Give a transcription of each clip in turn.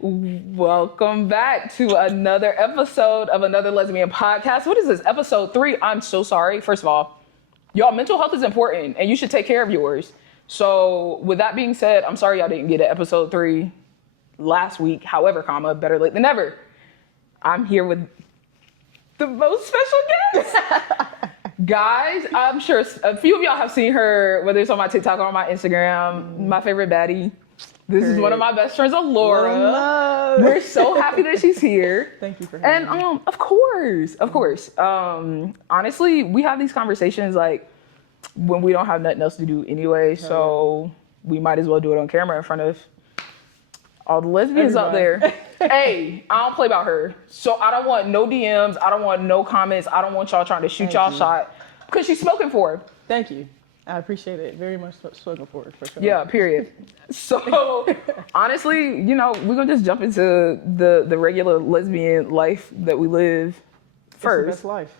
Welcome back to another episode of another Lesbian podcast. What is this? Episode 3. I'm so sorry. First of all, y'all, mental health is important and you should take care of yours. So with that being said, I'm sorry y'all didn't get an episode 3 last week. However, better late than never. I'm here with the most special guest. Guys, I'm sure a few of y'all have seen her, whether it's on my TikTok or on my Instagram, my favorite baddie. This is one of my best friends, Laura. We're so happy that she's here. Thank you for having me. And of course. Honestly, we have these conversations like when we don't have nothing else to do anyway, so we might as well do it on camera in front of all the lesbians out there. Hey, I don't play about her. So I don't want no DMs. I don't want no comments. I don't want y'all trying to shoot y'all shot because she's spoken for. Thank you. I appreciate it very much. Spoken for sure. Yeah, period. So honestly, we're gonna just jump into the regular lesbian life that we live first. It's the best life.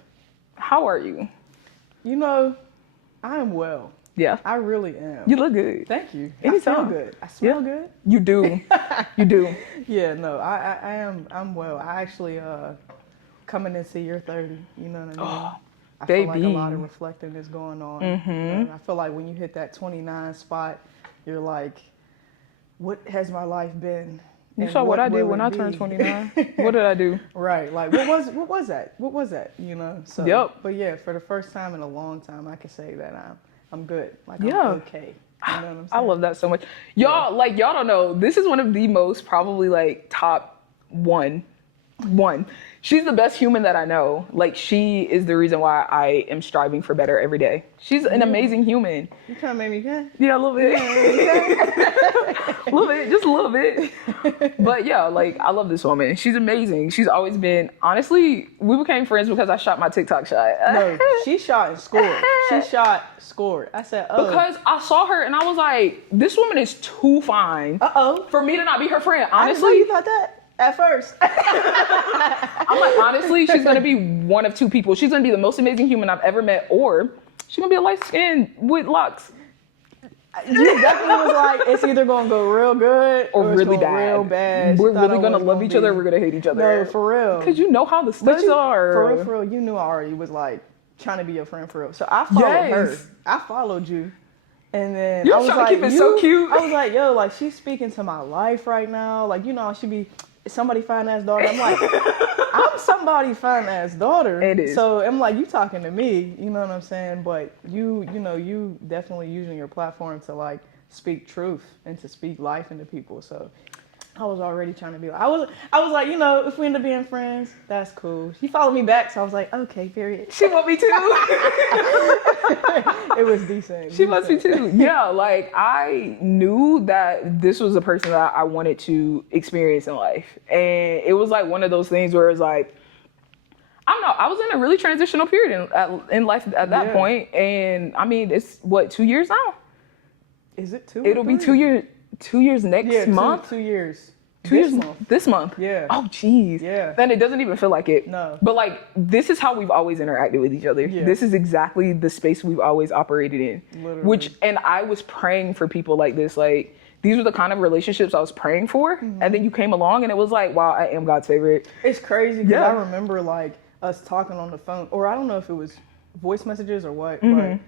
How are you? I am well. Yeah. I really am. You look good. Thank you. Anytime. I feel good. I smell good. You do. You do. Yeah, no, I'm well. I actually coming into year 30, you know what I mean? Oh, I baby. feel like a lot of reflecting is going on. Mm-hmm. I feel like when you hit that 29 spot, you're like, what has my life been? You saw what I did when I turned 29. What did I do? Right. Like, what was that? So, yep. But yeah, for the first time in a long time, I can say that I'm good. Like, yeah. I'm okay. You know what I'm saying? I love that so much. Y'all don't know. This is one of the most probably like top one. She's the best human that I know. Like, she is the reason why I am striving for better every day. She's an amazing human. You kind of made me good. Yeah, a little bit. A little bit, just a little bit. But yeah, like, I love this woman. She's amazing. She's always been, honestly, we became friends because I shot my TikTok shot. No, she shot and scored. Scored. I said, oh. Because I saw her and I was like, this woman is too fine. For me to not be her friend. Honestly. I know you thought that. At first. I'm like, honestly, she's going to be one of two people. She's going to be the most amazing human I've ever met, or she's going to be a light skin with locks. You definitely was like, it's either going to go real good or really it's bad. Real bad. We're really going to love each other. We're going to hate each other. No, for real. Because you know how the studs are. For real, you knew I already was like trying to be your friend for real. So I followed her. I followed you. And then I was trying like, to keep it so cute. I was like, yo, like, she's speaking to my life right now. Like, I should be somebody fine ass daughter. I'm like, I'm somebody fine ass daughter. It is. So I'm like, you talking to me, you know what I'm saying? But you definitely using your platform to like speak truth and to speak life into people. So I was already trying to be like, I was like, if we end up being friends, that's cool. She followed me back, so I was like, okay, period. She want me too. It was decent. She wants me too. Yeah, like, I knew that this was a person that I wanted to experience in life. And it was like one of those things where it's like, I don't know, I was in a really transitional period in life at that point. And I mean, it's 2 years now? Is it 2? It'll be 2 years. 2 years next month? 2 years. This month? Yeah. Oh, jeez. Yeah. Then it doesn't even feel like it. No. But like, this is how we've always interacted with each other. Yeah. This is exactly the space we've always operated in. Literally. And I was praying for people like this. Like, these were the kind of relationships I was praying for. Mm-hmm. And then you came along and it was like, wow, I am God's favorite. It's crazy because I remember like us talking on the phone, or I don't know if it was voice messages or what, but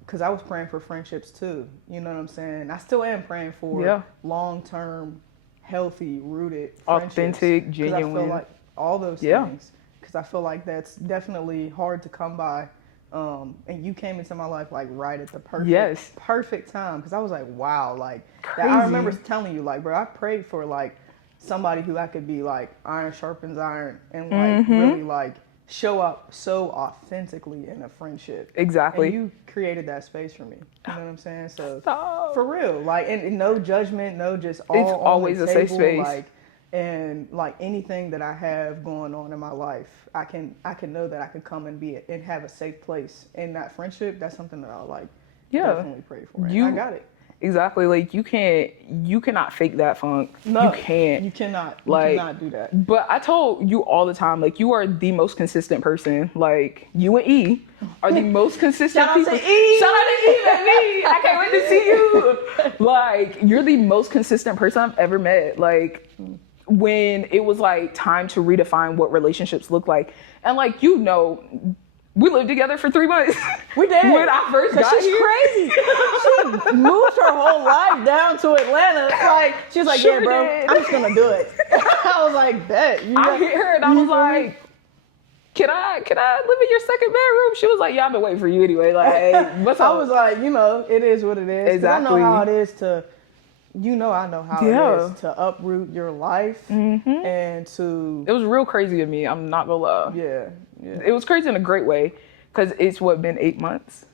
because I was praying for friendships too. You know what I'm saying? I still am praying for long-term, healthy, rooted authentic, genuine. I feel like all those things. Because I feel like that's definitely hard to come by. And you came into my life like right at the perfect time. Because I was like, wow, like I remember telling you, like, bro, I prayed for like somebody who I could be like iron sharpens iron and like really like show up so authentically in a friendship. Exactly. And you created that space for me. You know what I'm saying? So for real, like, and no judgment, no just all it's always on the a table, safe space. Like, and like anything that I have going on in my life, I can know that I can come and be and have a safe place. And that friendship, that's something that I'll like definitely pray for. And I got it. Exactly. Like, you cannot fake that funk. No, you can't. You cannot. Like, you cannot do that. But I told you all the time, like, you are the most consistent person. Like, you and E are the most consistent people. Shout out to Eve. Shout out to Eve and me. I can't wait to see you. Like, you're the most consistent person I've ever met. Like, when it was like time to redefine what relationships look like. And like, you know, we lived together for 3 months. We did. When I first got she's here. Crazy. She moved her whole life down to Atlanta. Like, she was like, Sure yeah, bro, did. I'm just gonna do it. I was like, bet. I hit her and I was like, can I live in your second bedroom? She was like, yeah, I've been waiting for you anyway. Like, what's up? I was like, you know, it is what it is. 'Cause Exactly. I know how it is to, you know, I know how it is to uproot your life and to. It was real crazy of me. I'm not gonna lie. Yeah. It was crazy in a great way, because it's been 8 months.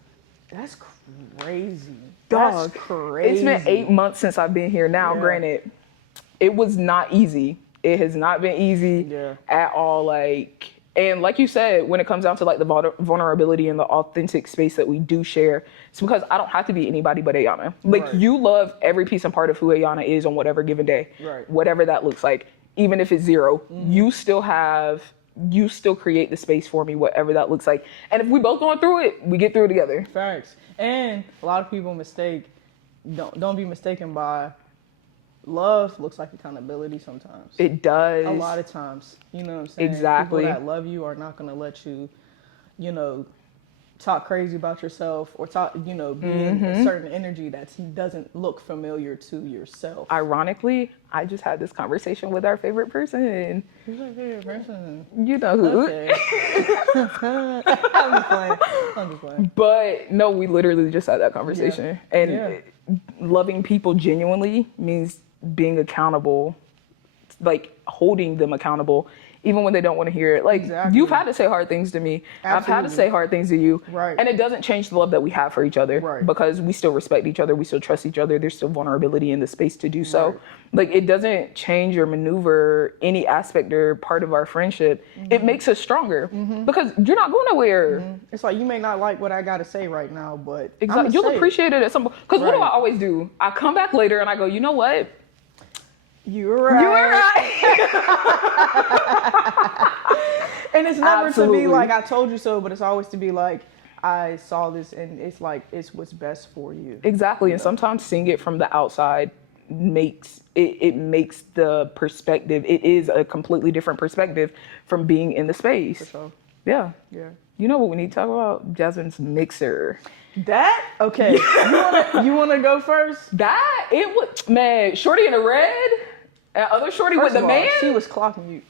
That's crazy. Dog. That's crazy. It's been 8 months since I've been here. Now, granted, it was not easy. It has not been easy at all. Like, and like you said, when it comes down to like the vulnerability and the authentic space that we do share, it's because I don't have to be anybody but Ayana. Like, you love every piece and part of who Ayana is on whatever given day, whatever that looks like. Even if it's 0, you still create the space for me, whatever that looks like. And if we both going through it, we get through it together. Facts. And a lot of people don't be mistaken by love looks like accountability sometimes. It does. A lot of times. You know what I'm saying? Exactly. People that love you are not going to let you, you know, talk crazy about yourself or talk, you know, be in a certain energy that doesn't look familiar to yourself. Ironically, I just had this conversation with our favorite person. Who's our favorite person? You know who. Okay. I'm just playing. But no, we literally just had that conversation. Yeah. And loving people genuinely means being accountable, like holding them accountable, even when they don't want to hear it. Like, you've had to say hard things to me. Absolutely. I've had to say hard things to you. Right. And it doesn't change the love that we have for each other. Right. Because we still respect each other. We still trust each other. There's still vulnerability in the space to do so. Right. Like, it doesn't change or maneuver any aspect or part of our friendship. It makes us stronger because you're not going nowhere. It's like, you may not like what I got to say right now, but exactly. You'll appreciate it at some point. Because what do I always do? I come back later and I go, you know what? You were right. You were right. And it's never to be like, I told you so, but it's always to be like, I saw this and it's like, it's what's best for you. Exactly. And sometimes seeing it from the outside makes the perspective, it is a completely different perspective from being in the space. For sure. Yeah. You know what we need to talk about? Jasmine's mixer. That? Okay. You wanna go first? That? It was, man, Shorty in the red and other Shorty First with the man. She was clocking you.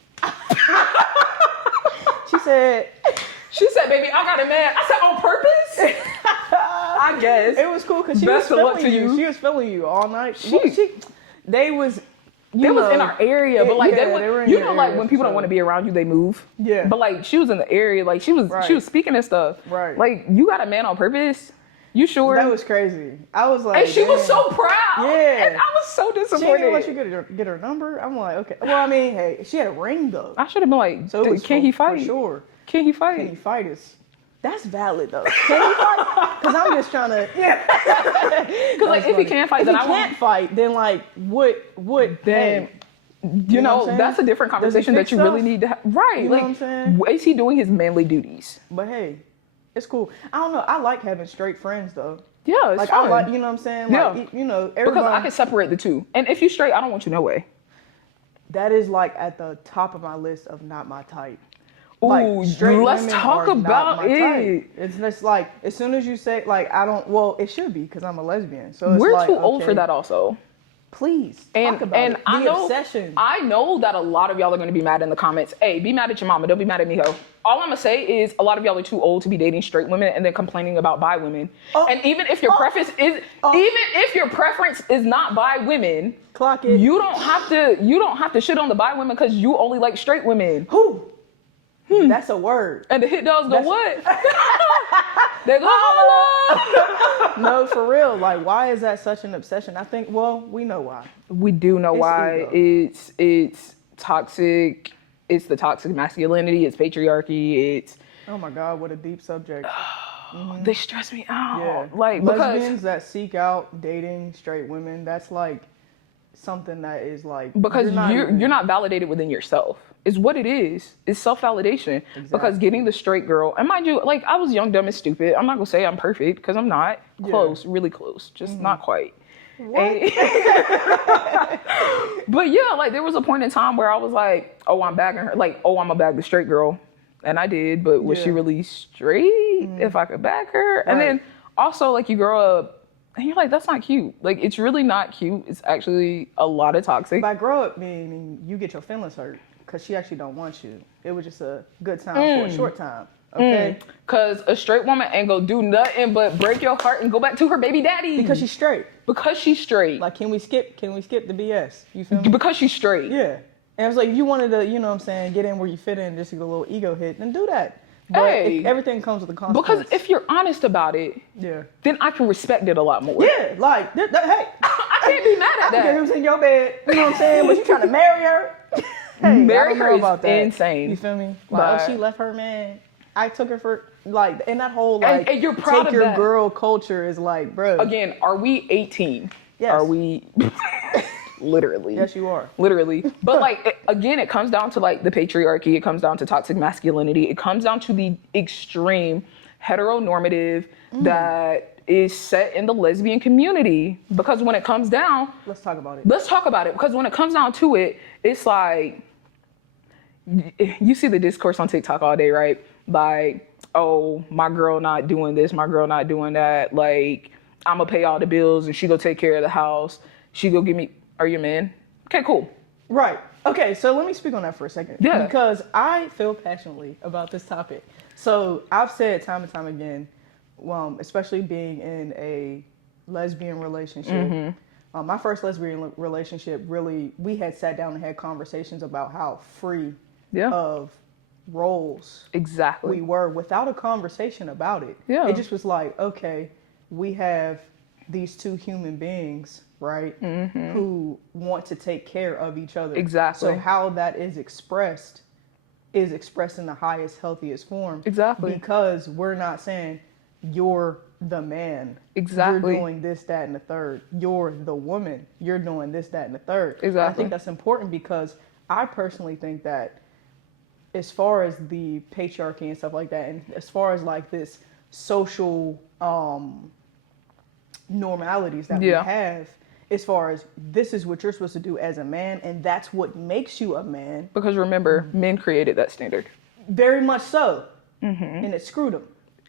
She said, baby, I got a man. I said, on purpose? I guess. It was cool because she was feeling you. She was feeling you all night. They was in our area, but like they were you know, like when people don't want to be around you, they move. Yeah. But like she was in the area, like she was speaking and stuff. Right. Like, you got a man on purpose? You sure? That was crazy. I was like, and she was so proud. Yeah. And I was so disappointed. She didn't let you get her number. I'm like, okay. Well, I mean, hey, she had a ring though. I should have been like, so can he fight? For sure. Can he fight? Can he fight us? That's valid though. Can he fight? Because I'm just trying to. Because like, if he can't fight, then I can't fight. Then like, what? Then. You know that's a different conversation that you really need to have. Right. You know like, what I'm saying? Is he doing his manly duties? But hey, it's cool. I don't know. I like having straight friends though. Yeah, it's like fun. I like, you know what I'm saying? Like, you know, everybody. Because I can separate the two. And if you straight, I don't want you no way. That is like at the top of my list of not my type. Ooh, like, let's talk about it. Type. It's just like, as soon as you say, like, I don't, well, it should be because I'm a lesbian. So it's we're like, too old for that also. Please talk about it. Obsession. I know that a lot of y'all are going to be mad in the comments. Hey, be mad at your mama. Don't be mad at me, ho. All I'm going to say is a lot of y'all are too old to be dating straight women and then complaining about bi women. And even if your preference is not bi women, clock it. You don't have to shit on the bi women because you only like straight women. Who? That's a word. And the hit dogs go what? They go holla. No, for real. Like, why is that such an obsession? I think, well, we know why. We do know why. It's toxic. It's the toxic masculinity. It's patriarchy. It's. Oh my God, what a deep subject. They stress me out. Yeah. Like, lesbians that seek out dating straight women, that's like something that is like because you're not validated within yourself. Is what it is. It's self-validation. Exactly. Because getting the straight girl, and mind you, like I was young, dumb, and stupid. I'm not gonna say I'm perfect because I'm not. Close, really close, just not quite. What? But yeah, like there was a point in time where I was like, oh, I'm bagging her. Like, oh, I'm gonna bag the straight girl, and I did. But was she really straight? If I could bag her, right. And then also like you grow up. And you're like, that's not cute. Like, it's really not cute. It's actually a lot of toxic. By grow up meaning you get your feelings hurt because she actually don't want you. It was just a good time for a short time. Okay? Because a straight woman ain't gonna do nothing but break your heart and go back to her baby daddy. Because she's straight. Because she's straight. Like, can we skip the BS? You feel me? Because she's straight. Yeah. And it was like, if you wanted to, you know what I'm saying, get in where you fit in, just get a little ego hit, then do that. But everything comes with a consequence. Because if you're honest about it, then I can respect it a lot more. Yeah, like, hey. I can't be mad at that. I don't care who's in your bed, you know what I'm saying? But you trying to marry her? Hey, marry her is about that. Insane. You feel me? Like, she left her man. I took her for, like, and that whole, like, and you're proud take of your that. girl culture is like, bro. Again, are we 18? Yes. Are we... Literally. Yes, you are. Literally. But like, again, it comes down to like the patriarchy. It comes down to toxic masculinity. It comes down to the extreme heteronormative that is set in the lesbian community. Because when it comes down... Let's talk about it. Because when it comes down to it, it's like, you see the discourse on TikTok all day, right? Like, oh, my girl not doing this, my girl not doing that. Like, I'm gonna pay all the bills and she go take care of the house. She go give me... Are you a man? Okay, cool. Right. Okay, so let me speak on that for a second. Yeah. Because I feel passionately about this topic. So I've said time and time again, especially being in a lesbian relationship, my first lesbian relationship, really, we had sat down and had conversations about how free of roles we were without a conversation about it. Yeah. It just was like, okay, we have these two human beings, right, who want to take care of each other. Exactly. So how that is expressed in the highest, healthiest form. Exactly. Because we're not saying you're the man. Exactly. You're doing this, that, and the third. You're the woman. You're doing this, that, and the third. Exactly. And I think that's important because I personally think that as far as the patriarchy and stuff like that, and as far as like this social normalities that we have, as far as this is what you're supposed to do as a man, and that's what makes you a man. Because remember, men created that standard. Very much so. And it screwed them.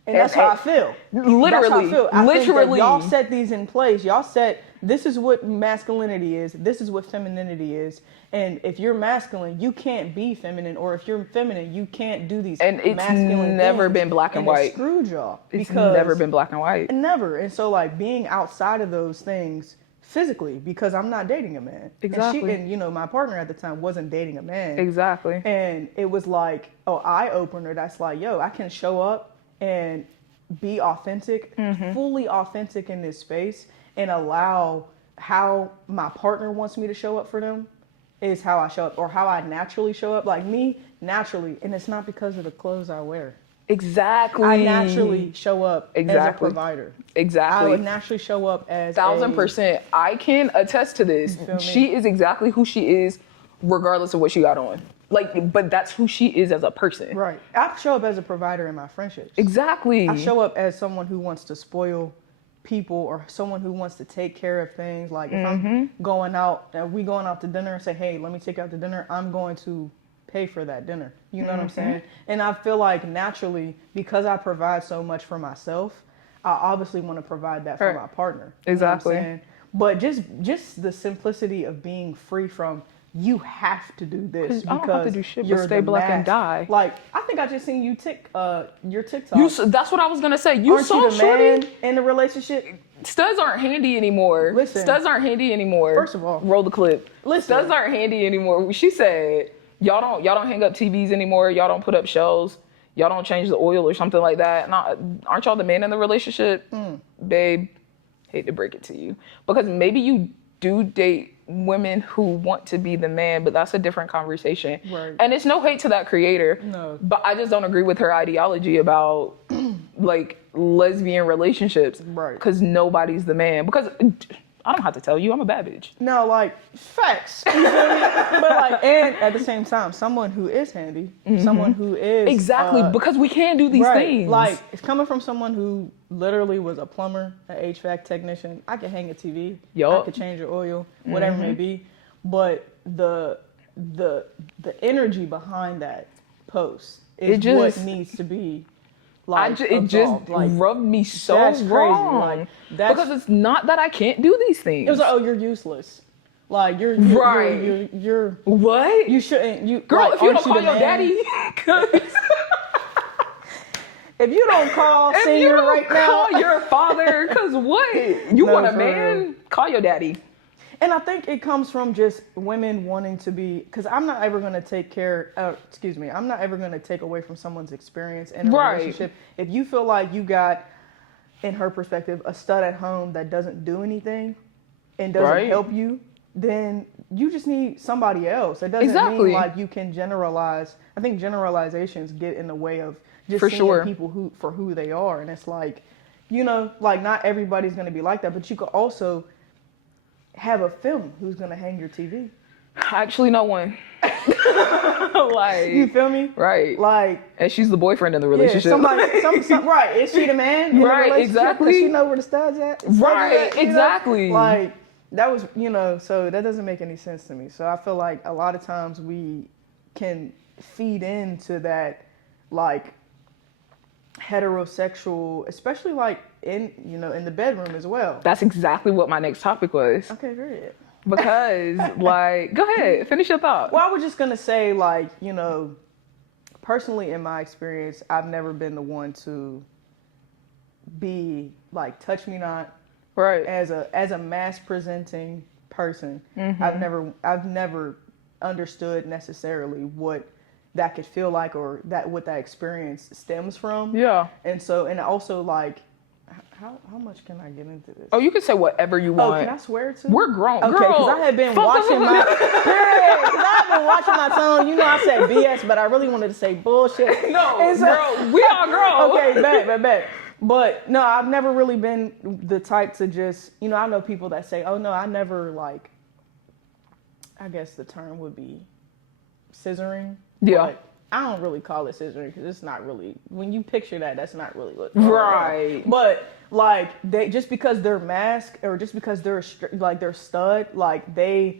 And that's how I feel. Literally. That's how I feel. I think that literally. y'all set these in place. Y'all said, this is what masculinity is. This is what femininity is. And if you're masculine, you can't be feminine. Or if you're feminine, you can't do these masculine things. And it's never been black and white. It screwed y'all. It's never been black and white. Never. And so, like, being outside of those things physically, because I'm not dating a man. Exactly. And you know, my partner at the time wasn't dating a man. Exactly. And it was like, eye-opener. That's like, yo, I can show up and be authentic, fully authentic in this space, and allow how my partner wants me to show up for them is how I show up, or how I naturally show up. Like me, naturally, and it's not because of the clothes I wear. Exactly. I naturally show up as a provider. Exactly. I would naturally show up as 1000%. I can attest to this. She is exactly who she is, regardless of what she got on. Like, but that's who she is as a person. Right. I show up as a provider in my friendships. Exactly. I show up as someone who wants to spoil people, or someone who wants to take care of things. Like if I'm going out, we going out to dinner and say, hey, let me take you out to dinner, I'm going to pay for that dinner. You know what I'm saying? And I feel like naturally, because I provide so much for myself, I obviously want to provide that for my partner. Exactly. You know what I'm saying? But just the simplicity of being free from, you have to do this because I don't have to do shit you're but stay black and die. Like, I think I just seen you your TikTok. That's what I was gonna say. Aren't you the man in the relationship? Studs aren't handy anymore. Listen. Studs aren't handy anymore. First of all, roll the clip. Listen. Studs aren't handy anymore. She said, y'all don't hang up TVs anymore. Y'all don't put up shelves. Y'all don't change the oil or something like that. Aren't y'all the man in the relationship? Babe, hate to break it to you. Because maybe you do date women who want to be the man, but that's a different conversation. Right. And it's no hate to that creator. No. But I just don't agree with her ideology about like lesbian relationships. Right. Because nobody's the man. Because I don't have to tell you. I'm a bad bitch. No, like, facts. You feel me? But like, and at the same time, someone who is handy, someone who is exactly, because we can do these things. Like, it's coming from someone who literally was a plumber, an HVAC technician. I could hang a TV. I could change your oil, whatever it may be. But the energy behind that post is what needs to be. Like, it just rubbed me so wrong. Like, because it's not that I can't do these things. It was like, oh, you're useless. Like, you're what? You shouldn't. You girl, like, if you don't call your daddy, if you don't call senior right now, call your father. Cause what? You want a man? Call your daddy. And I think it comes from just women wanting to be, because I'm not ever going to I'm not ever going to take away from someone's experience in a relationship. If you feel like you got, in her perspective, a stud at home that doesn't do anything and doesn't help you, then you just need somebody else. It doesn't mean like you can generalize. I think generalizations get in the way of just seeing people for who they are. And it's like, you know, like not everybody's going to be like that, but you could also have a film who's gonna hang your TV. Actually, no one. Like, you feel me? Right. Like, and she's the boyfriend in the relationship. Yeah, right. Is she the man? In right. The exactly. Does she know where the studs at? Right. Exactly. Know? Like, that was, you know. So that doesn't make any sense to me. So I feel like a lot of times we can feed into that, like, heterosexual, especially like in the bedroom as well. That's exactly what my next topic was. Okay, great. Because like, go ahead, finish your thought. Well, I was just gonna say, like, you know, personally in my experience, I've never been the one to be like touch me not. Right. As a mass presenting person, I've never understood necessarily what that could feel like, or what that experience stems from. Yeah. And so, and also, like, how much can I get into this? Oh, you can say whatever you want. Oh, can I swear too? We're grown. Okay, because I had been watching my tone. You know, I said BS, but I really wanted to say bullshit. No, so, girl, we are grown. Okay, bet. But no, I've never really been the type to just, you know, I know people that say, oh no, I never, like, I guess the term would be scissoring. Yeah. But I don't really call it scissoring because it's not really, when you picture that, that's not really what. Right. But like, they, just because they're masked or just because they're like they're stud, like they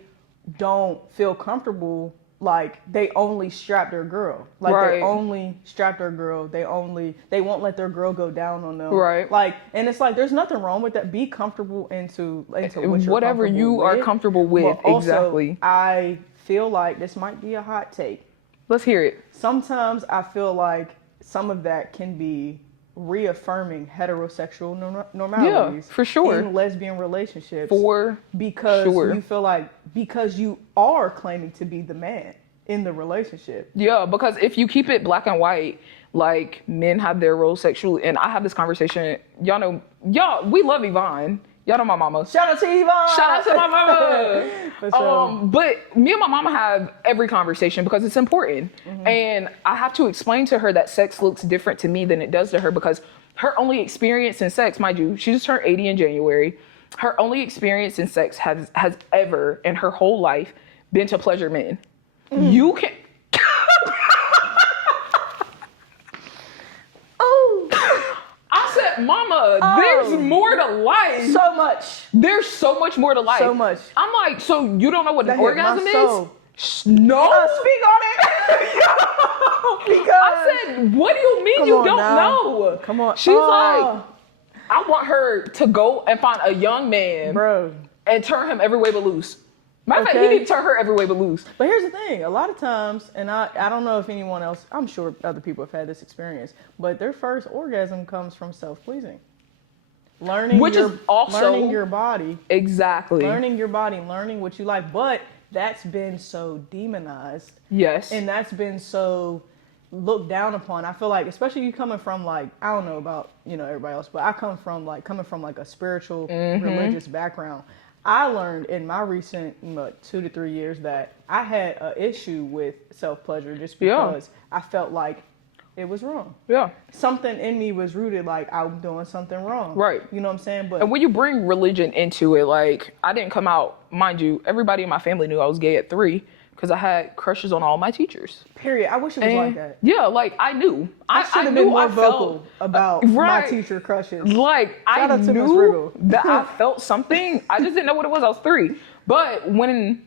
don't feel comfortable. Like they only strap their girl. Like they only strap their girl. They won't let their girl go down on them. Right. Like, and it's like there's nothing wrong with that. Be comfortable into what you're whatever you are comfortable with. But also, exactly. I feel like this might be a hot take. Let's hear it. Sometimes I feel like some of that can be reaffirming heterosexual normalities. Yeah, for sure. In lesbian relationships. Because you feel like, because you are claiming to be the man in the relationship. Yeah, because if you keep it black and white, like men have their roles sexually, and I have this conversation, we love Yvonne. Y'all know my mama. Shout out to Yvonne. Shout out to my mama. For sure. But me and my mama have every conversation because it's important. Mm-hmm. And I have to explain to her that sex looks different to me than it does to her, because her only experience in sex, mind you, she just turned 80 in January. Her only experience in sex has ever in her whole life been to pleasure men. Mm. You can... Mama, there's more to life. So much. There's so much more to life. So much. I'm like, so you don't know what an orgasm is? No. Speak on it. Because I said, what do you mean you don't know? Come on. She's like, I want her to go and find a young man, bro, and turn him every way but loose. Matter of fact, he need to turn her every way but loose. But here's the thing. A lot of times, and I don't know if anyone else, I'm sure other people have had this experience, but their first orgasm comes from self-pleasing. Learning your body. Exactly. Learning your body, learning what you like. But that's been so demonized. Yes. And that's been so looked down upon. I feel like, especially you coming from, like, I don't know about, everybody else, but I come from like a spiritual, religious background. I learned in my recent 2 to 3 years that I had an issue with self-pleasure just because I felt like it was wrong. Yeah. Something in me was rooted like I'm doing something wrong. Right. You know what I'm saying? But and when you bring religion into it, like I didn't come out, mind you, everybody in my family knew I was gay at 3 because I had crushes on all my teachers. Period. I wish it was like that. Yeah, like I knew. I should have been more vocal about my teacher crushes. Like Shout I out to Miss knew Riggle. that I felt something. I just didn't know what it was. I was 3. But when,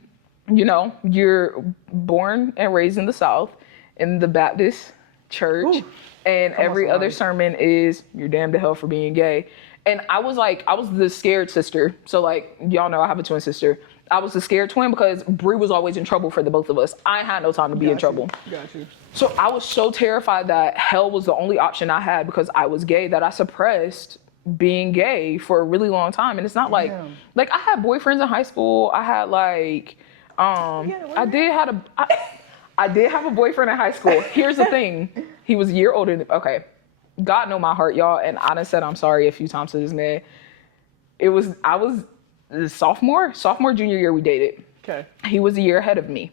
you know, you're born and raised in the South, in the Baptist church, and every other sermon is you're damned to hell for being gay. And I was the scared sister. So like, y'all know I have a twin sister. I was the scared twin because Bree was always in trouble for the both of us. I had no time to be in trouble. Got you. So I was so terrified that hell was the only option I had because I was gay that I suppressed being gay for a really long time. And it's not like I had boyfriends in high school. I had like, I did have a boyfriend in high school. Here's the thing. He was a year older than, okay. God know my heart, y'all. And I done said I'm sorry a few times to this man. I was sophomore, junior year we dated. Okay. He was a year ahead of me.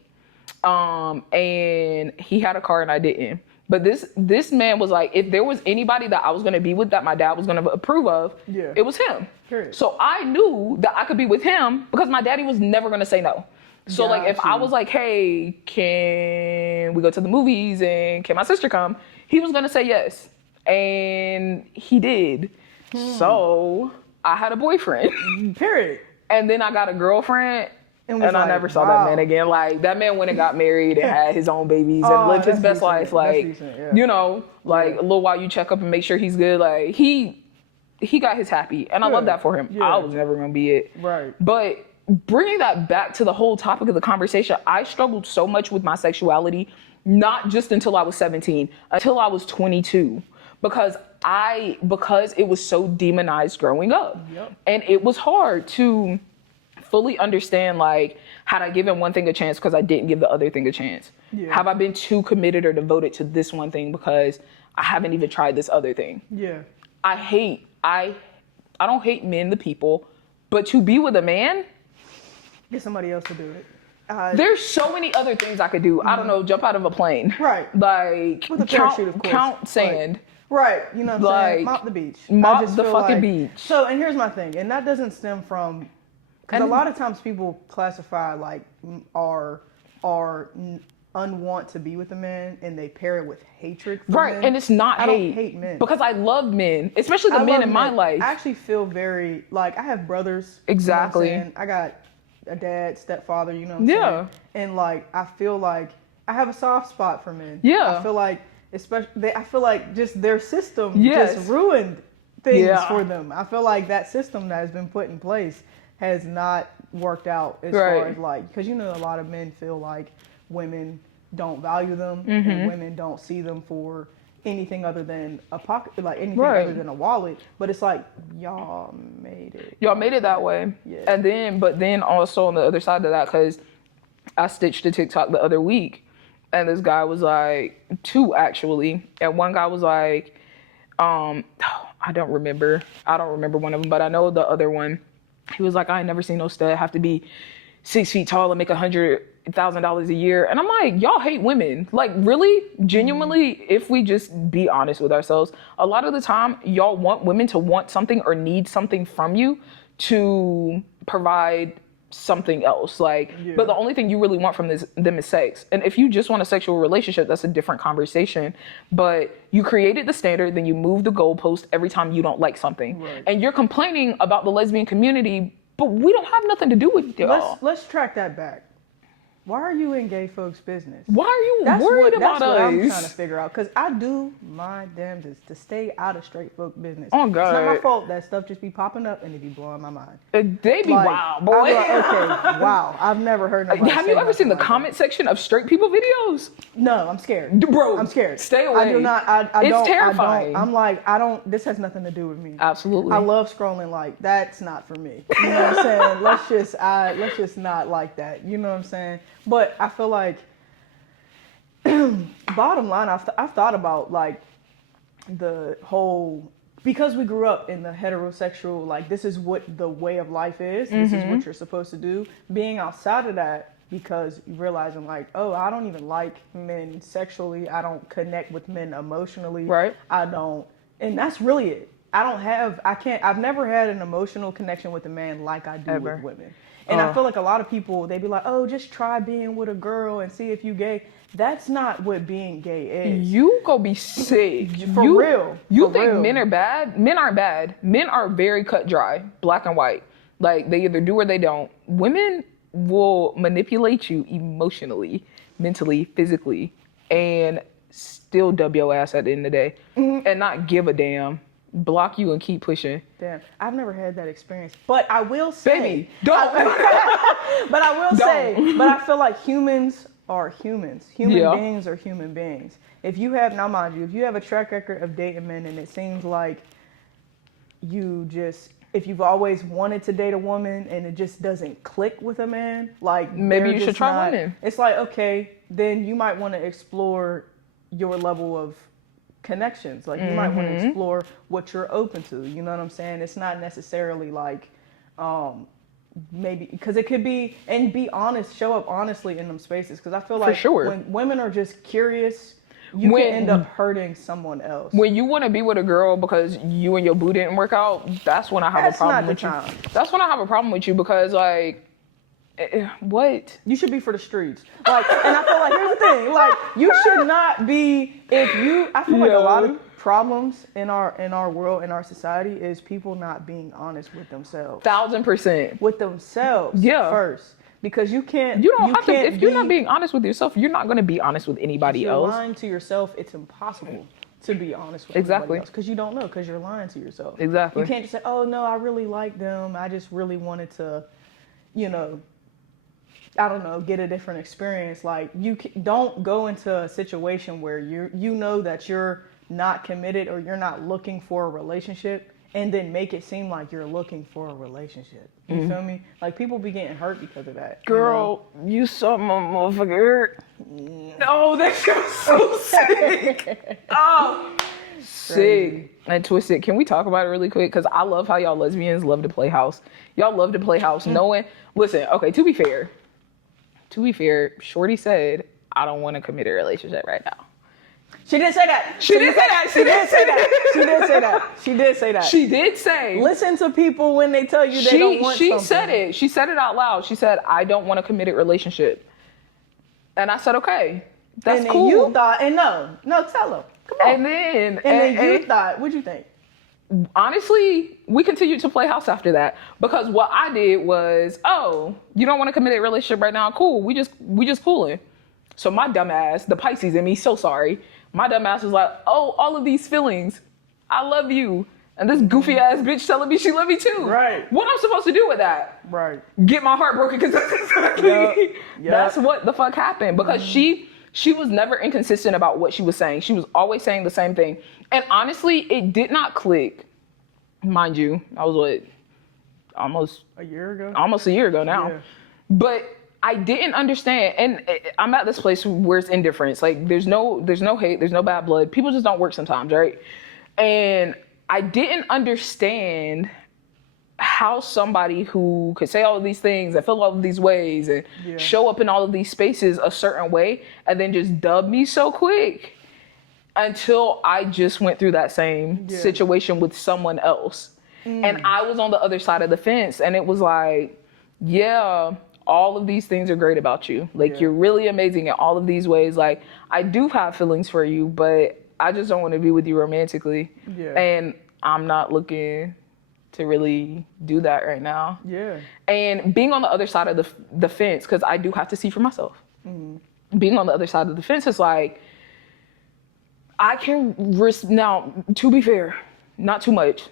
And he had a car and I didn't. But this man was like, if there was anybody that I was going to be with that my dad was going to approve of, it was him. Period. So I knew that I could be with him because my daddy was never going to say no. So like if I was like, hey, can we go to the movies and can my sister come? He was going to say yes. And he did. So I had a boyfriend. Period. And then I got a girlfriend. And I never saw that man again. Like, that man went and got married and had his own babies and lived his best life. Like, you know, like a little while you check up and make sure he's good. Like, he got his happy. And I love that for him. I was never going to be it. Right. But bringing that back to the whole topic of the conversation, I struggled so much with my sexuality, not just until I was 17, until I was 22. Because it was so demonized growing up. Yep. And it was hard to fully understand, like, had I given one thing a chance because I didn't give the other thing a chance? Yeah. Have I been too committed or devoted to this one thing because I haven't even tried this other thing? Yeah. I don't hate men, the people, but to be with a man, get somebody else to do it. There's so many other things I could do. I don't know, jump out of a plane. Right. Like, with a parachute, of course. Count sand. Right. You know what I'm saying? Mop the beach. Mop the fucking beach. So, and here's my thing, and that doesn't stem from, because a lot of times people classify like are unwant to be with a man, and they pair it with hatred for men. And it's not hate. I don't hate men. Because I love men, especially the men in my life. I actually feel very, like, I have brothers. Exactly. You know what I'm saying? I got a dad, stepfather, you know what I'm saying? And like, I feel like I have a soft spot for men. Yeah. I feel like, I feel like just their system just ruined things for them. I feel like that system that has been put in place has not worked out as far as, like, because you know a lot of men feel like women don't value them and women don't see them for anything other than a pocket, like anything other than a wallet. But it's like, y'all made it that way. Yeah. And then also on the other side of that, because I stitched a TikTok the other week, and this guy was like, 2 actually, and one guy was like, I don't remember one of them, but I know the other one. He was like, I ain't never seen no stud have to be 6 feet tall and make $100,000 a year. And I'm like, y'all hate women. Like, really, genuinely, if we just be honest with ourselves, a lot of the time, y'all want women to want something or need something from you to provide something else. Like, but the only thing you really want from them is sex. And if you just want a sexual relationship, that's a different conversation. But you created the standard, then you move the goalpost every time you don't like something. Right. And you're complaining about the lesbian community, but we don't have nothing to do with y'all. Let's track that back. Why are you in gay folks' business? Why are you worried about us? That's what I'm trying to figure out. Because I do my damnedest to stay out of straight folk business. Oh, God. It's not my fault that stuff just be popping up and it be blowing my mind. They be wild, boy. Like, okay, wow. I've never heard nobody Have you ever seen the comment section of straight people videos? No, I'm scared. Bro, I'm scared. Stay away. I do not. It's terrifying. I'm like, this has nothing to do with me. Absolutely. I love scrolling. Like, that's not for me. You know what I'm saying? Let's just not like that. You know what I'm saying? But I feel like, bottom line, I've thought about, like, the whole, because we grew up in the heterosexual, like, this is what the way of life is, this is what you're supposed to do. Being outside of that, because you're realizing like, oh, I don't even like men sexually. I don't connect with men emotionally. Right. I don't, and that's really it. I've never had an emotional connection with a man like I do with women. And I feel like a lot of people, they be like, oh, just try being with a girl and see if you gay. That's not what being gay is. You go be sick. For real. You think men are bad? Men aren't bad. Men are very cut dry, black and white. Like, they either do or they don't. Women will manipulate you emotionally, mentally, physically, and still dub your ass at the end of the day and not give a damn. Block you and keep pushing. Damn, I've never had that experience, but I will say, baby, don't. But I will say, but I feel like humans are humans. Human beings are human beings. If you have, now mind you, if you have a track record of dating men and it seems like if you've always wanted to date a woman and it just doesn't click with a man, like maybe you should try women. It's like, okay, then you might want to explore your level of connections. Like you might want to explore what you're open to. You know what I'm saying? It's not necessarily like maybe because it could be, and be honest, show up honestly in them spaces, because I feel like when women are just curious, you can end up hurting someone else. When you want to be with a girl because you and your boo didn't work out, that's when I have a problem with you. That's when I have a problem with you, because like, what? You should be for the streets. Like, and I feel like, here's the thing, like, you should not be, I feel like a lot of problems in our world, in our society, is people not being honest with themselves. 1000%. With themselves first. Because you can't. If you're not being honest with yourself, you're not going to be honest with anybody else. If you're lying to yourself, it's impossible to be honest with anybody else. Because you don't know, because you're lying to yourself. Exactly. You can't just say, oh no, I really like them. I just really wanted to, I don't know, get a different experience. Like, don't go into a situation where you know that you're not committed or you're not looking for a relationship, and then make it seem like you're looking for a relationship. You feel me? Like, people be getting hurt because of that. Girl, you saw my motherfucker hurt. No, that shit was so sick. Oh, sick and twisted. Can we talk about it really quick? Because I love how y'all lesbians love to play house. Y'all love to play house knowing, listen, okay, to be fair, Shorty said, I don't want to commit a relationship right now. She did say that. She did say. Listen to people when they tell you they don't want something. She said it. She said it out loud. She said, I don't want a committed relationship. And I said, okay, that's cool. And then you thought, and no, tell them. Come on. And then you thought, what'd you think? Honestly, we continued to play house after that, because what I did was, oh, you don't want a committed relationship right now? Cool. We just cooling. So my dumb ass, the Pisces in me, so sorry. My dumb ass was like, oh, all of these feelings, I love you. And this goofy ass bitch telling me she love me too. Right. What I'm supposed to do with that? Right. Get my heart broken, because that's exactly, that's what the fuck happened. Because she was never inconsistent about what she was saying. She was always saying the same thing. And honestly, it did not click. Mind you, I was almost a year ago? Almost a year ago now. Yeah. But I didn't understand, and I'm at this place where it's indifference. Like, there's no hate, there's no bad blood. People just don't work sometimes, right? And I didn't understand how somebody who could say all of these things and feel all of these ways and show up in all of these spaces a certain way and then just dub me so quick, until I just went through that same situation with someone else. And I was on the other side of the fence, and it was like, yeah, all of these things are great about you. Like, you're really amazing in all of these ways. Like, I do have feelings for you, but I just don't want to be with you romantically. Yeah. And I'm not looking to really do that right now. Yeah. And being on the other side of the fence, because I do have to see for myself. Being on the other side of the fence is like, I can risk, now, to be fair, not too much,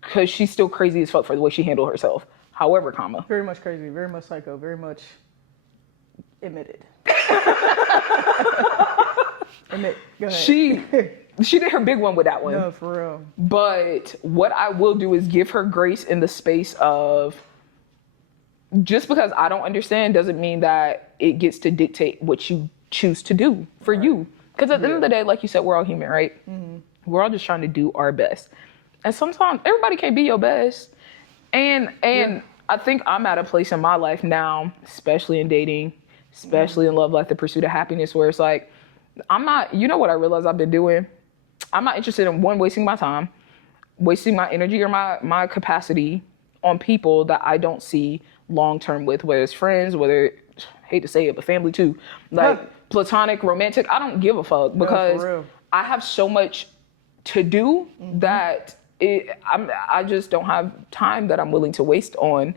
because she's still crazy as fuck for the way she handled herself. However, very much crazy, very much psycho, very much admitted. Go ahead. She did her big one with that one. No, for real. But what I will do is give her grace in the space of, just because I don't understand doesn't mean that it gets to dictate what you choose to do for you. Because at the end of the day, like you said, we're all human, right? We're all just trying to do our best. And sometimes everybody can't be your best. And I think I'm at a place in my life now, especially in dating, especially in love, like the pursuit of happiness, where it's like, I'm not, you know what I realized I've been doing? I'm not interested in wasting my time, wasting my energy or my capacity on people that I don't see long-term with, whether it's friends, whether, hate to say it, but family too. Like platonic, romantic, I don't give a fuck because I have so much to do that I just don't have time that I'm willing to waste on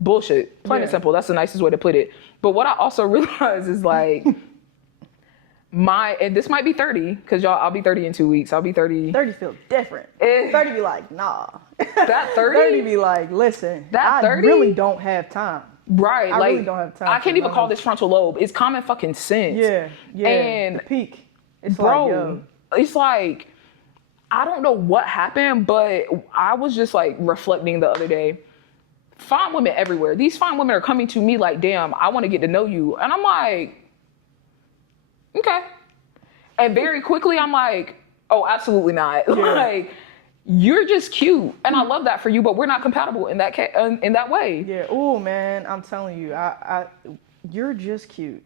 bullshit. Plain and simple. That's the nicest way to put it. But what I also realize is like, and this might be 30, because y'all, I'll be 30 in 2 weeks. I'll be 30. 30 feels different. 30 be like, nah. That 30? 30 be like, listen, I really don't have time. Right. I really don't have time. I can't even call this frontal lobe. It's common fucking sense. Yeah. And the peak. It's bro, like, yo. It's like, I don't know what happened, but I was just like reflecting the other day. Fine women everywhere. These fine women are coming to me like, damn, I want to get to know you. And I'm like, okay. And very quickly, I'm like, oh, absolutely not. Yeah. Like, you're just cute, and I love that for you, but we're not compatible in that way. Yeah. Oh man, I'm telling you, you're just cute.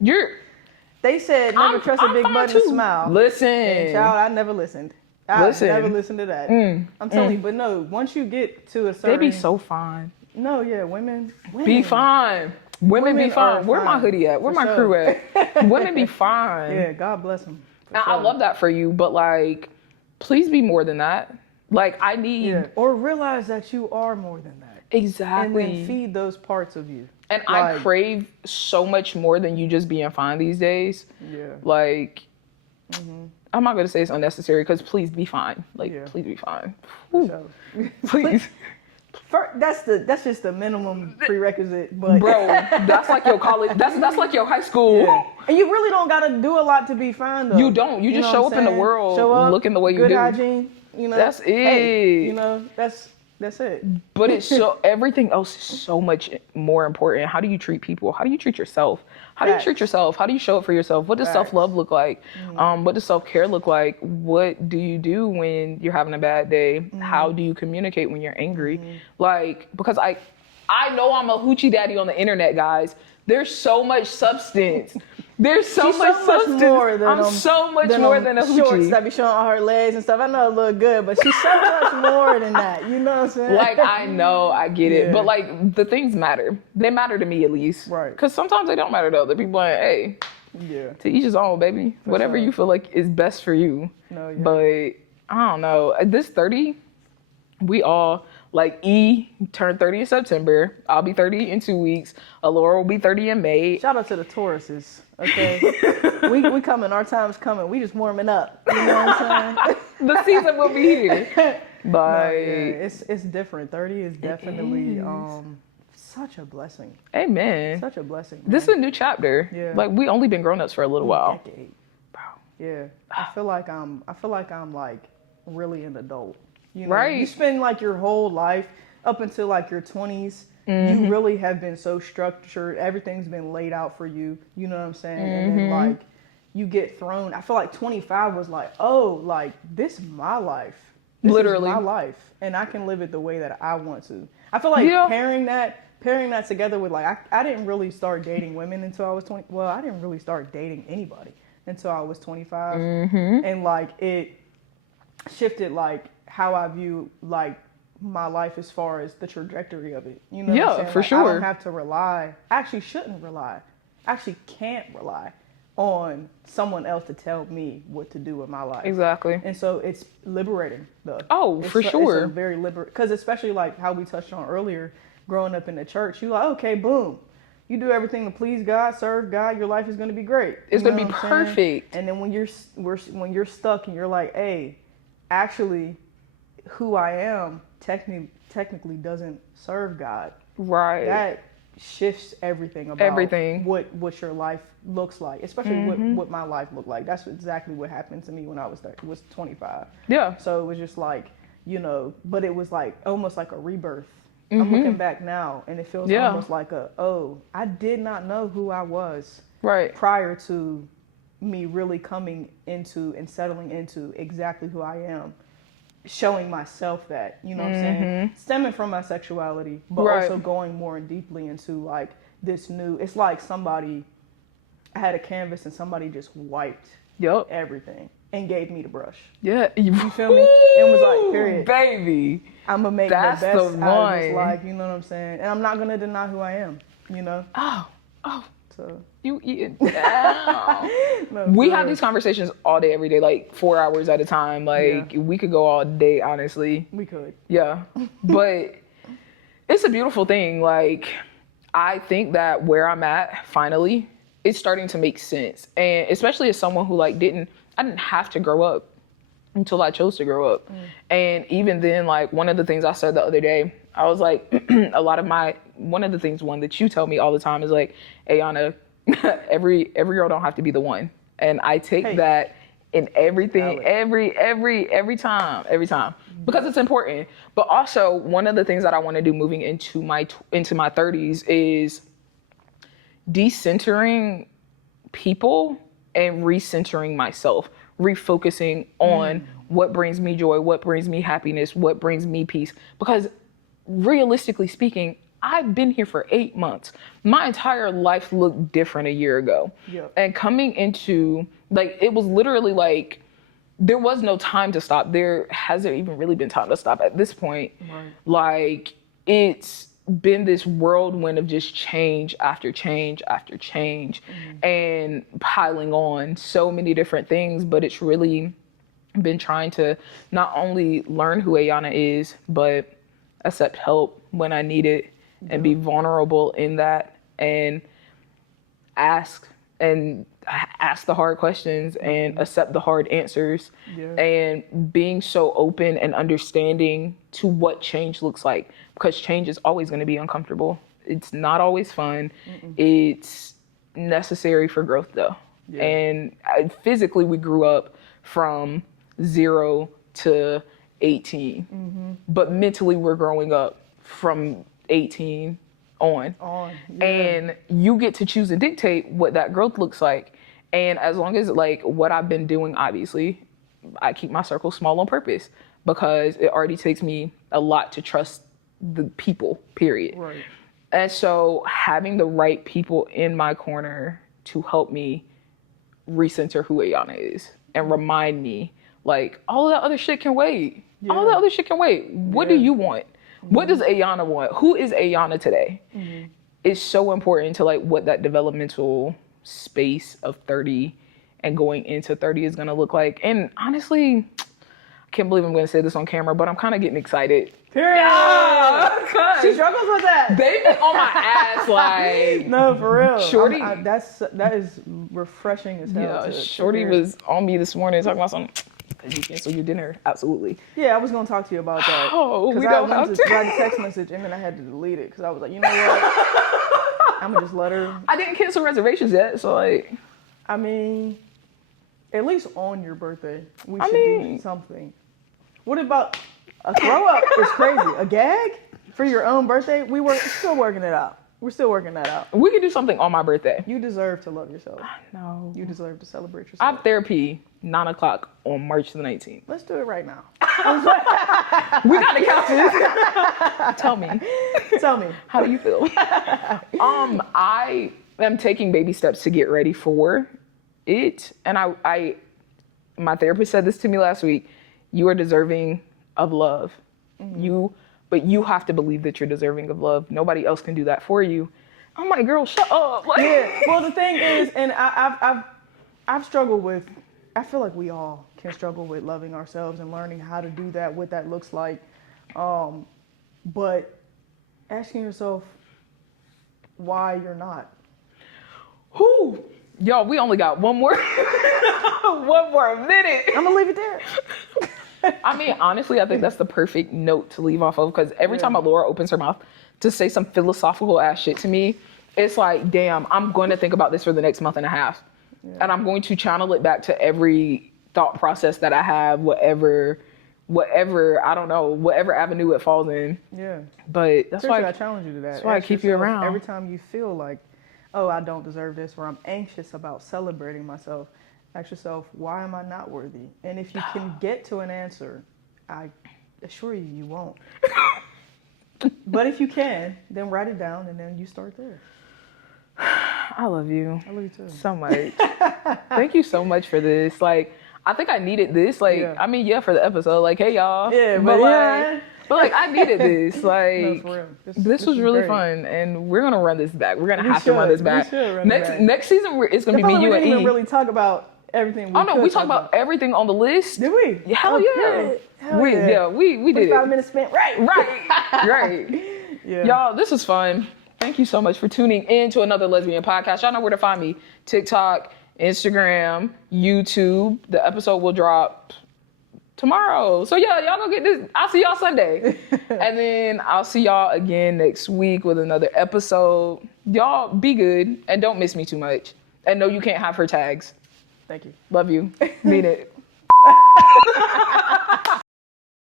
They said never trust a big butt and smile. Listen, and child, I never listened. I never listened to that. I'm telling you, but no, once you get to a certain, they be so fine. No, yeah, women be fine. Women be fine. Where my hoodie at? Where my crew at? Women be fine. Yeah, God bless them. I love that for you, but like, please be more than that. Like, I need... Or realize that you are more than that. Exactly. And then feed those parts of you. And I crave so much more than you just being fine these days. Yeah. Like, I'm not going to say it's unnecessary, because please be fine. Like, please be fine. Please. That's just the minimum prerequisite, but bro, that's like your college. That's like your high school. Yeah. And you really don't gotta do a lot to be fine, though. You don't. You just show up in the world, looking the way you do. Good hygiene. You know, that's it. Hey, you know, that's it. But it's everything else is so much more important. How do you treat people? How do you treat yourself? How do you treat yourself? How do you show up for yourself? What does self-love look like? What does self-care look like? What do you do when you're having a bad day? How do you communicate when you're angry? Like, because I know I'm a hoochie daddy on the internet, guys. There's so much substance. There's so much substance. More than I'm so much more than a hoochie. Shorts that be showing all her legs and stuff. I know it look good, but she's so much more than that. You know what I'm saying? Like, I know, I get it. But like, the things matter. They matter to me, at least. Right. Because sometimes they don't matter to other people. Like, hey, to each his own, baby. Whatever you feel like is best for you. No, But I don't know. At this 30, we all... Like, E turned 30 in September. I'll be 30 in 2 weeks. Alora will be 30 in May. Shout out to the Tauruses, okay? we coming. Our time's coming. We just warming up. You know what I'm saying? The season will be here. But it's different. 30 is definitely such a blessing. Amen. Such a blessing. Man. This is a new chapter. Yeah. Like, we only been grown-ups for a little while. Decade. Bro. Yeah. I feel like I'm like really an adult. You know, right. You spend like your whole life up until like your 20s. You really have been so structured. Everything's been laid out for you. You know what I'm saying? And then like you get thrown. I feel like 25 was like, oh, like this is my life. This Literally. is my life, and I can live it the way that I want to. I feel like pairing that together with like I didn't really start dating women until I was 20. Well, I didn't really start dating anybody until I was 25, and like it shifted like how I view like my life as far as the trajectory of it. You know what I'm saying? For like, sure. I don't have to rely. I actually shouldn't rely. I actually can't rely on someone else to tell me what to do with my life. Exactly. And so it's liberating though. Oh, for sure. It's a very liberating, because especially like how we touched on earlier, growing up in the church, you're like, okay, boom. You do everything to please God, serve God, your life is going to be great. It's going to be perfect. And then when you're stuck and you're like, hey, actually who I am technically doesn't serve God. Right. That shifts everything about what your life looks like, especially what my life looked like. That's exactly what happened to me when I was 25. Yeah. So it was just like, you know, but it was like almost like a rebirth. I'm looking back now and it feels almost like I did not know who I was prior to me really coming into and settling into exactly who I am. Showing myself that, you know what I'm saying? Stemming from my sexuality, but also going more deeply into like this new, it's like somebody, I had a canvas and somebody just wiped everything and gave me the brush. Yeah. You feel me? It was like, period. Baby. I'm going to make the best out of this life, you know what I'm saying? And I'm not going to deny who I am, you know? Oh. So. You eating down. No, we have these conversations all day, every day, like 4 hours at a time. Like, we could go all day, honestly. We could. Yeah. But it's a beautiful thing. Like, I think that where I'm at, finally, it's starting to make sense. And especially as someone who, like, I didn't have to grow up until I chose to grow up. And even then, like, one of the things I said the other day, I was like, one of the things that you tell me all the time is like, Ayana, every girl don't have to be the one. And I take that in everything, every time, because it's important. But also, one of the things that I want to do moving into my 30s is decentering people and recentering myself, refocusing on what brings me joy, what brings me happiness, what brings me peace. Because realistically speaking, I've been here for 8 months. My entire life looked different a year ago. Yep. And coming into, like, it was literally like, there was no time to stop. There hasn't even really been time to stop at this point. Right. Like, it's been this whirlwind of just change after change after change and piling on so many different things. But it's really been trying to not only learn who Ayana is, but accept help when I need it and be vulnerable in that and ask the hard questions and accept the hard answers and being so open and understanding to what change looks like, because change is always going to be uncomfortable. It's not always fun. It's necessary for growth though. And physically we grew up from 0 to 18, but mentally we're growing up from 18 on. And you get to choose and dictate what that growth looks like. And as long as, like, what I've been doing, obviously, I keep my circle small on purpose because it already takes me a lot to trust the people, period. Right. And so having the right people in my corner to help me recenter who Ayana is and remind me, like, all of that other shit can wait. All that other shit can wait. What do you want? What does Ayana want? Who is Ayana today? It's so important to, like, what that developmental space of 30 and going into 30 is going to look like. And honestly, I can't believe I'm going to say this on camera, but I'm kind of getting excited. Period. Yeah, she struggles with that. They've been on my ass, like. No, for real. Shorty. That is refreshing as hell. Yeah, Shorty was on me this morning talking about something. You cancel your dinner, absolutely. Yeah, I was gonna talk to you about that. Oh, we don't have to write a text message and then I had to delete it because I was like, you know what? I'm gonna just let her. I didn't cancel reservations yet, so like. I mean, at least on your birthday, we should do something. What about a throw up? Is crazy. A gag for your own birthday? We're still working it out. We're still working that out. We could do something on my birthday. You deserve to love yourself. No. You deserve to celebrate yourself. I have therapy 9:00 on March the 19th. Let's do it right now. We got the couches. Tell me. How do you feel? I am taking baby steps to get ready for it. And my therapist said this to me last week. You are deserving of love. But you have to believe that you're deserving of love. Nobody else can do that for you. I'm like, girl, shut up. Like, yeah. Well, the thing is, and I've struggled with. I feel like we all can struggle with loving ourselves and learning how to do that, what that looks like. But asking yourself why you're not. Who? Y'all, we only got one more minute. I'm gonna leave it there. I mean, honestly, I think that's the perfect note to leave off of, because every time Laura opens her mouth to say some philosophical ass shit to me, it's like, damn, I'm going to think about this for the next month and a half. Yeah. And I'm going to channel it back to every thought process that I have, whatever, I don't know, whatever avenue it falls in. Yeah. But that's why I challenge you to that. That's why I keep you around. Every time you feel like, oh, I don't deserve this, or I'm anxious about celebrating myself, ask yourself, why am I not worthy? And if you can get to an answer, I assure you, you won't. But if you can, then write it down and then you start there. I love you. I love you too. So much. Thank you so much for this. Like, I think I needed this. Like, I mean, for the episode. Like, hey, y'all. Yeah, but like, I needed this. Like, no, for real. This was really great. Fun, and we're gonna run this back. We're gonna have to run this back. Next season, it's gonna be me, you, and E. We didn't even really talk about everything. We talked about everything on the list. Did we? Hell yeah. We did it. 5 minutes spent. Right. Yeah. Y'all, this was fun. Thank you so much for tuning in to another Lesbian podcast. Y'all know where to find me: TikTok, Instagram, YouTube. The episode will drop tomorrow. So yeah, y'all go get this. I'll see y'all Sunday. And then I'll see y'all again next week with another episode. Y'all be good and don't miss me too much. And no, you can't have her tags. Thank you. Love you. Mean it.